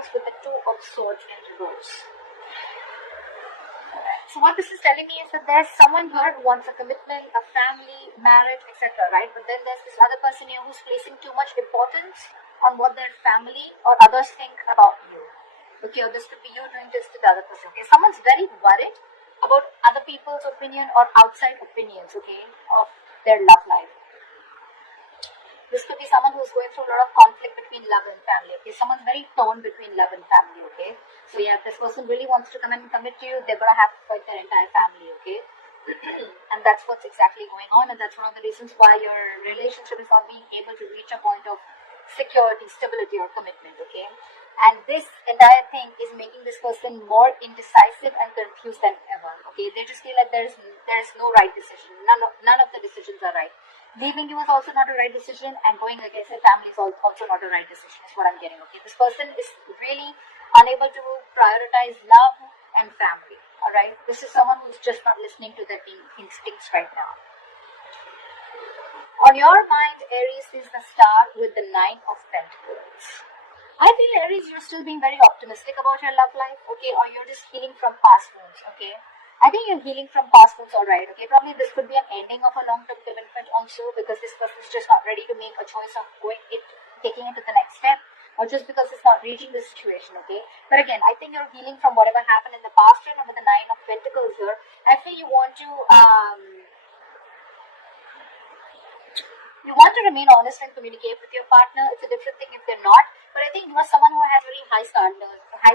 Pentacles with the Two of Swords in reverse. So what this is telling me is that there's someone here who wants a commitment, a family, marriage, etc., right? But then there's this other person here who's placing too much importance on what their family or others think about you. Okay, or this could be you doing this to the other person. Okay, someone's very worried about other people's opinion or outside opinions, okay, of their love life. This could be someone who's going through a lot of conflict between love and family. Okay, someone's very torn between love and family. Okay, so yeah, if this person really wants to come and commit to you, they're gonna have to fight their entire family. Okay, and that's what's exactly going on, and that's one of the reasons why your relationship is not being able to reach a point of security, stability, or commitment. Okay, and this entire thing is making this person more indecisive and confused than ever. Okay, they just feel like there's no right decision. None of the decisions are right. Leaving you is also not a right decision, and going, like I said, family is also not a right decision, is what I'm getting. Okay, this person is really unable to prioritize love and family. Alright, this is someone who's just not listening to their instincts right now. On your mind, Aries is the star with the Nine of Pentacles. I feel, Aries, you're still being very optimistic about your love life, okay, or you're just healing from past wounds, okay. I think you're healing from past wounds, alright, okay. Probably this could be an ending of a long-term commitment also, because this person is just not ready to make a choice of taking it to the next step, or just because it's not reaching the situation, okay. But again, I think you're healing from whatever happened in the past, and with the Nine of Pentacles here, I feel you want to remain honest and communicate with your partner. It's a different thing if they're not. But I think you are someone who has very high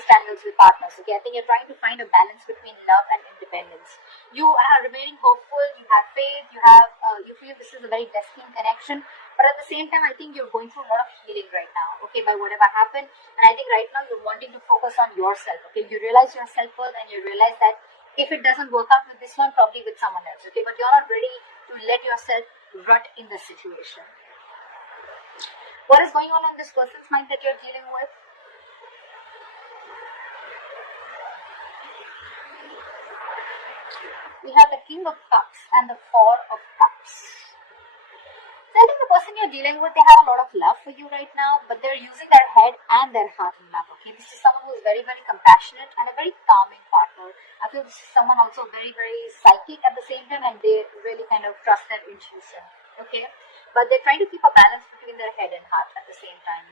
standards with partners. Okay, I think you're trying to find a balance between love and independence. You are remaining hopeful. You have faith. You feel this is a very destined connection. But at the same time, I think you're going through a lot of healing right now. Okay, by whatever happened. And I think right now you're wanting to focus on yourself. Okay, you realize your self-worth, and you realize that if it doesn't work out with this one, probably with someone else. Okay, but you're not ready to let yourself rut in the situation. What is going on in this person's mind that you're dealing with? We have the King of Cups and the Four of Cups. So I think the person you're dealing with, they have a lot of love for you right now, but they're using their head and their heart in love. Okay, this is someone who's very, very compassionate and a very calming partner. I feel this is someone also very, very psychic at the same time, and they really kind of trust their intuition. Okay, but they're trying to keep a balance between their head and heart at the same time.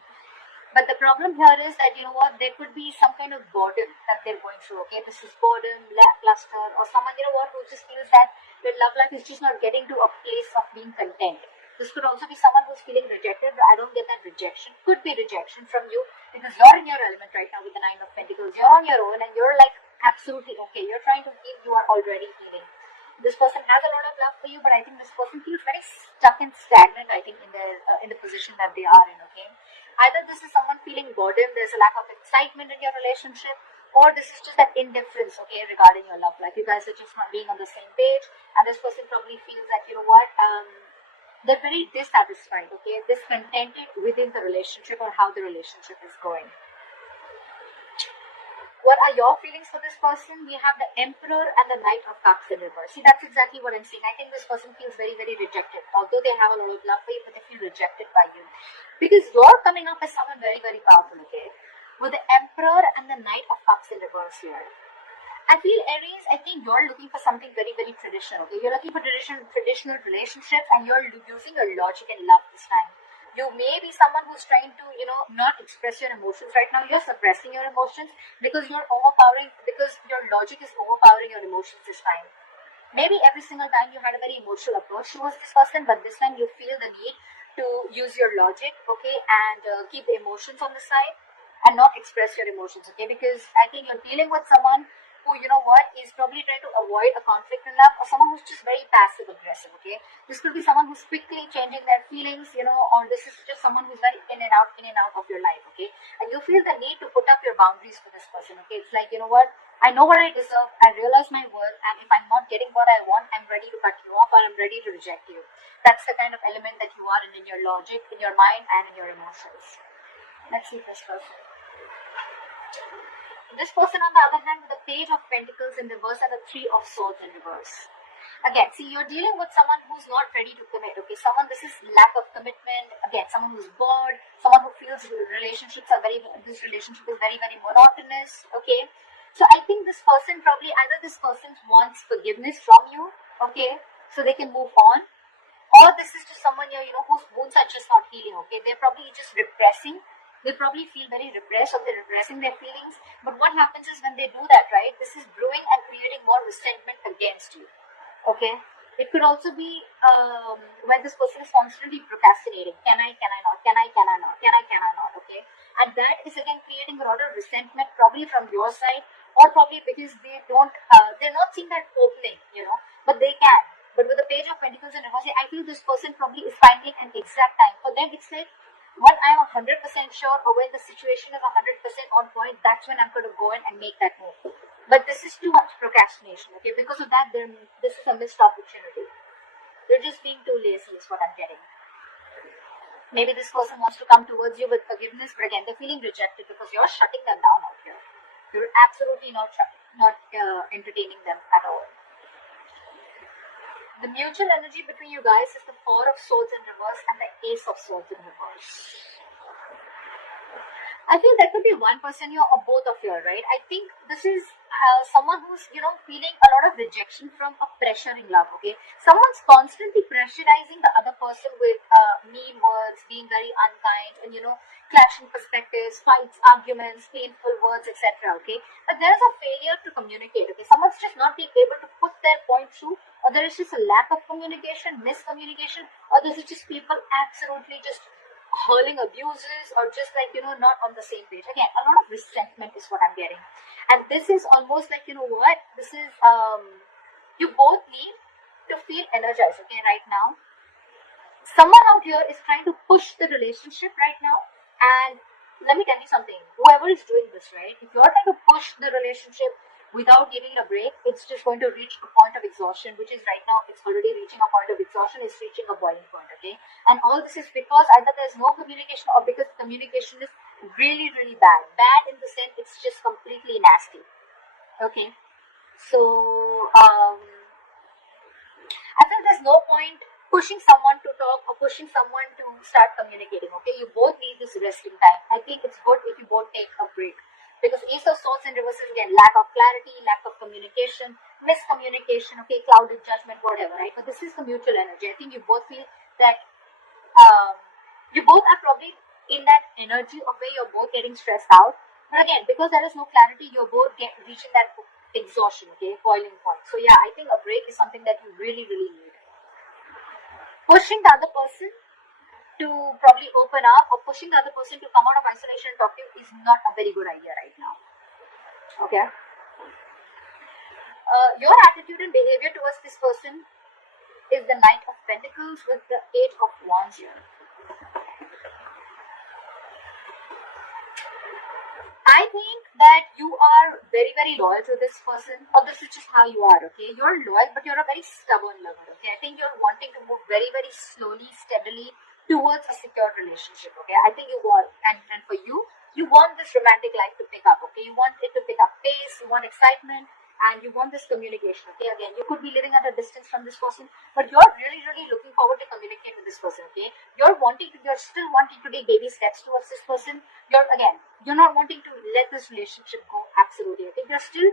But the problem here is that, you know what, there could be some kind of boredom that they're going through. Okay, this is boredom, lackluster, or someone, you know what, who just feels that their love life is just not getting to a place of being content. This could also be someone who's feeling rejected, but I don't get that rejection. Could be rejection from you, because you're in your element right now with the Nine of Pentacles. You're on your own, and you're like absolutely okay. You're trying to heal. You are already healing. This person has a lot of love for you, but I think this person feels very stuck and stagnant, I think, in the position that they are in, okay? Either this is someone feeling boredom, there's a lack of excitement in your relationship, or this is just that indifference, okay, regarding your love life. You guys are just not being on the same page, and this person probably feels that, you know what, they're very dissatisfied, okay, discontented within the relationship or how the relationship is going. What are your feelings for this person? We have the Emperor and the Knight of Cups in reverse. See, that's exactly what I'm saying. I think this person feels very, very rejected. Although they have a lot of love for you, but they feel rejected by you. Because you're coming up as someone very, very powerful, okay? With the Emperor and the Knight of Cups in reverse here. I feel, Aries, I think you're looking for something very, very traditional. Okay? You're looking for traditional relationships, and you're using your logic and love this time. You may be someone who's trying to, not express your emotions right now. You're suppressing your emotions because you're overpowering, because your logic is overpowering your emotions this time. Maybe every single time you had a very emotional approach towards this person, but this time you feel the need to use your logic, okay, and keep emotions on the side and not express your emotions, okay, because I think you're dealing with someone who, you know what, is probably trying to avoid a conflict in love, or someone who's just very passive aggressive, okay. This could be someone who's quickly changing their feelings, or this is just someone who's very in and out of your life, okay. And you feel the need to put up your boundaries for this person, okay. It's like, you know what, I know what I deserve, I realize my worth, and if I'm not getting what I want, I'm ready to cut you off, or I'm ready to reject you. That's the kind of element that you are in your logic, in your mind, and in your emotions. Let's see this person. This person, on the other hand, with the Page of Pentacles in reverse and the Three of Swords in reverse. Again, see, you're dealing with someone who's not ready to commit, okay? Someone, this is lack of commitment. Again, someone who's bored, someone who feels this relationship is very, very monotonous, okay? So I think this person probably, either this person wants forgiveness from you, okay, so they can move on, or this is just someone here, whose wounds are just not healing, okay? They're probably just repressing. They probably feel very repressed, or they're repressing their feelings. But what happens is when they do that, right, this is brewing and creating more resentment against you, okay? It could also be when this person is constantly procrastinating. Can I not? Can I not? Can I not? Okay? And that is again creating a lot of resentment, probably from your side, or probably because they're not seeing that opening, but they can. But with the Page of Pentacles in reverse, I feel this person probably is finding an exact time. For them, it's like when I'm 100% sure, or when the situation is 100% on point, that's when I'm going to go in and make that move. But this is too much procrastination, okay? Because of that, this is a missed opportunity. They're just being too lazy is what I'm getting. Maybe this person wants to come towards you with forgiveness, but again, they're feeling rejected because you're shutting them down out here. You're absolutely not entertaining them at all. The mutual energy between you guys is the Four of Swords in reverse and the Ace of Swords in reverse. I feel there could be one person here or both of you, right? I think this is someone who's, feeling a lot of rejection from a pressuring love, okay? Someone's constantly pressurizing the other person with mean words, being very unkind, and, clashing perspectives, fights, arguments, painful words, etc., okay? But there's a failure to communicate, okay? Someone's just not being able to put their point through, or there is just a lack of communication, miscommunication, or this is just people absolutely just hurling abuses, or just like not on the same page. Again, a lot of resentment is what I'm getting, and this is almost like this is you both need to feel energized, okay? Right now, someone out here is trying to push the relationship right now, and let me tell you something, whoever is doing this, right, if you're trying to push the relationship without giving it a break, it's just going to reach a point of exhaustion, which is right now, it's already reaching a point of exhaustion, it's reaching a boiling point, okay? And all this is because either there's no communication, or because communication is really, really bad. Bad in the sense it's just completely nasty, okay? So, I think there's no point pushing someone to talk or pushing someone to start communicating, okay? You both need this resting time. I think it's good if you both take a break. Because Ace of Swords in reverse is again lack of clarity, lack of communication, miscommunication, okay, clouded judgment, whatever, right? But this is the mutual energy. I think you both feel that you both are probably in that energy of where you're both getting stressed out. But again, because there is no clarity, you're both reaching that exhaustion, okay, boiling point. So yeah, I think a break is something that you really, really need. Pushing the other person to probably open up, or pushing the other person to come out of isolation and talk to you is not a very good idea right now. Okay? Your attitude and behavior towards this person is the Knight of Pentacles with the Eight of Wands here. I think that you are very, very loyal to this person, or this is just how you are, okay? You're loyal, but you're a very stubborn lover, okay? I think you're wanting to move very, very slowly, steadily towards a secure relationship, okay? I think you want, and for you, you want this romantic life to pick up, okay? You want it to pick up pace, you want excitement, and you want this communication, okay? Again, you could be living at a distance from this person, but you're really, really looking forward to communicate with this person, okay? You're still wanting to take baby steps towards this person. You're not wanting to let this relationship go absolutely, okay? You're still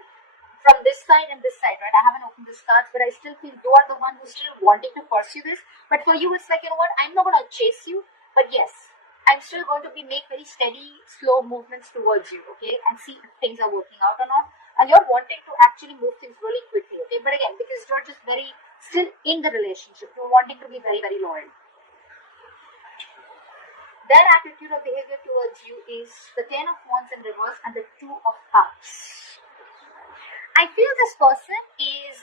from this side and this side, right? I haven't opened this cards, but I still feel you are the one who's still wanting to pursue this. But for you, it's like, what? I'm not going to chase you, but yes, I'm still going to make very steady, slow movements towards you, okay? And see if things are working out or not. And you're wanting to actually move things really quickly, okay? But again, because you're just very still in the relationship, you're wanting to be very, very loyal. Their attitude or behavior towards you is the Ten of Wands in reverse and the Two of Cups. I feel this person is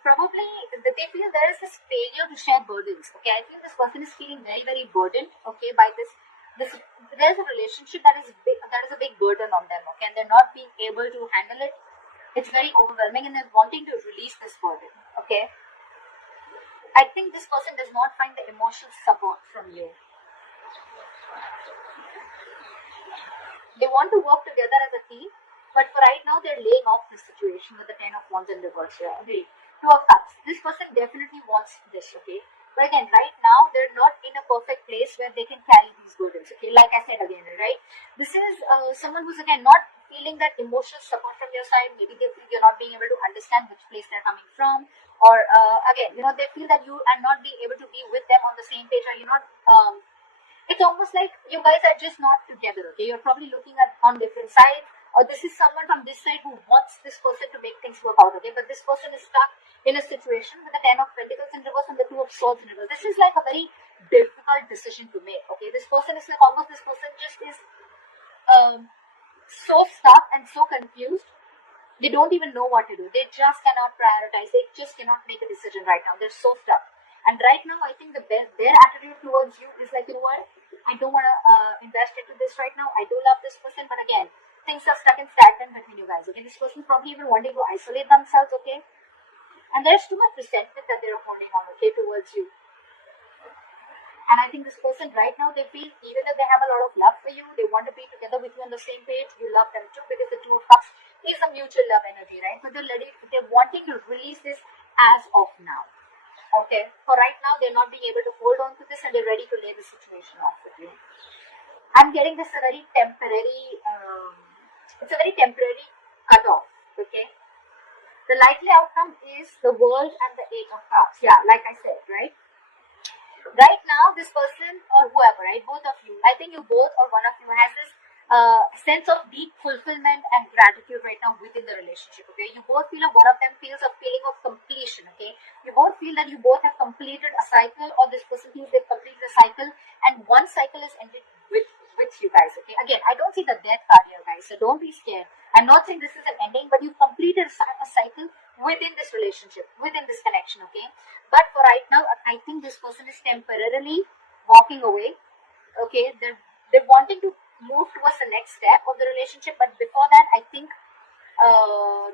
probably, they feel there is this failure to share burdens, okay? I feel this person is feeling very, very burdened, okay, by this there's a relationship that is a big burden on them, okay, and they're not being able to handle it. It's very overwhelming, and they're wanting to release this burden, okay? I think this person does not find the emotional support from you. They want to work together as a team, but for right now, they're laying off this situation with the Ten of Wands in reverse here. Okay. Two of Cups. This person definitely wants this, okay? But again, right now, they're not in a perfect place where they can carry these burdens, okay? Like I said again, right? This is someone who's, again, not feeling that emotional support from your side. Maybe they feel you're not being able to understand which place they're coming from. Or, again, they feel that you are not being able to be with them on the same page, or you're not... it's almost like you guys are just not together, okay? You're probably looking at on different sides, or this is someone from this side who wants this person to make things work out, okay? But this person is stuck in a situation with the 10 of Pentacles in reverse and the 2 of Swords in reverse. This is like a very difficult decision to make, okay? This person is like almost, this person just is so stuck and so confused. They don't even know what to do. They just cannot prioritize. They just cannot make a decision right now. They're so stuck. And right now, I think their attitude towards you is like, you know what? I don't want to invest into this right now. I do love this person, but again, things are stuck and stagnant between you guys, okay? This person probably even wanting to isolate themselves, okay? And there's too much resentment that they're holding on, okay, towards you. And I think this person right now, they feel even that they have a lot of love for you, they want to be together with you on the same page, you love them too, because the 2 of Cups is a mutual love energy, right? But they're wanting to release this as of now. Okay, for right now, they're not being able to hold on to this and they're ready to lay the situation off with you. I'm getting this a very temporary, it's a very temporary cutoff, okay? The likely outcome is the World and the 8 of Cups. Yeah, like I said, right? Right now, this person or whoever, right, both of you, I think you both or one of you has this sense of deep fulfillment and gratitude right now within the relationship, okay? You both feel, one of them feels a feeling of completion, okay? You both feel that you both have completed a cycle, or this person feels they've completed a cycle, and one cycle is ended with you guys, okay? Again, I don't see the death card here, guys, so don't be scared. I'm not saying this is an ending, but you've completed a cycle within this relationship, within this connection, okay? But for right now, I think this person is temporarily walking away, okay? They're wanting to move towards the next step of the relationship, but before that, I think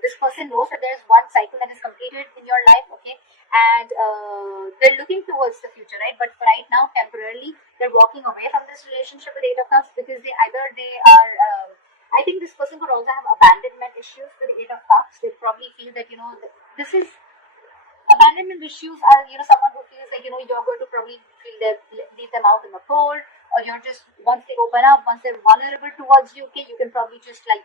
this person knows that there's one cycle that is completed in your life, okay? And they're looking towards the future, right? But for right now, temporarily, they're walking away from this relationship with 8 of Cups because they are I think this person could also have abandonment issues with the 8 of Cups. They probably feel that, this is abandonment issues are, someone who feels like, you're going to probably leave them out in the cold, or you're just, once they open up, once they're vulnerable towards you, okay, you can probably just like,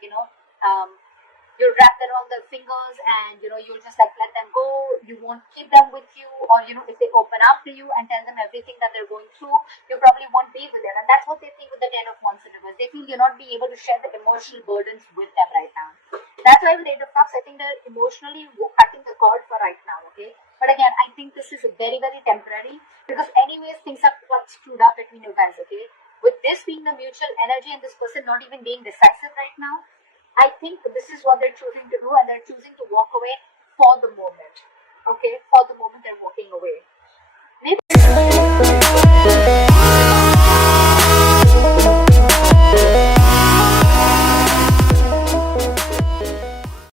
you'll wrap them around their fingers and, you'll just like let them go. You won't keep them with you, or, if they open up to you and tell them everything that they're going through, you probably won't be with them. And that's what they think with the 10 of Wands in reverse. They feel you're not being able to share the emotional burdens with them right now. That's why with 8 of Cups, I think they're emotionally cutting the cord for right now, okay? But again, I think this is very, very temporary, because anyways, things are quite screwed up between you guys, okay? With this being the mutual energy and this person not even being decisive right now, I think this is what they're choosing to do, and they're choosing to walk away for the moment, okay? For the moment, they're walking away.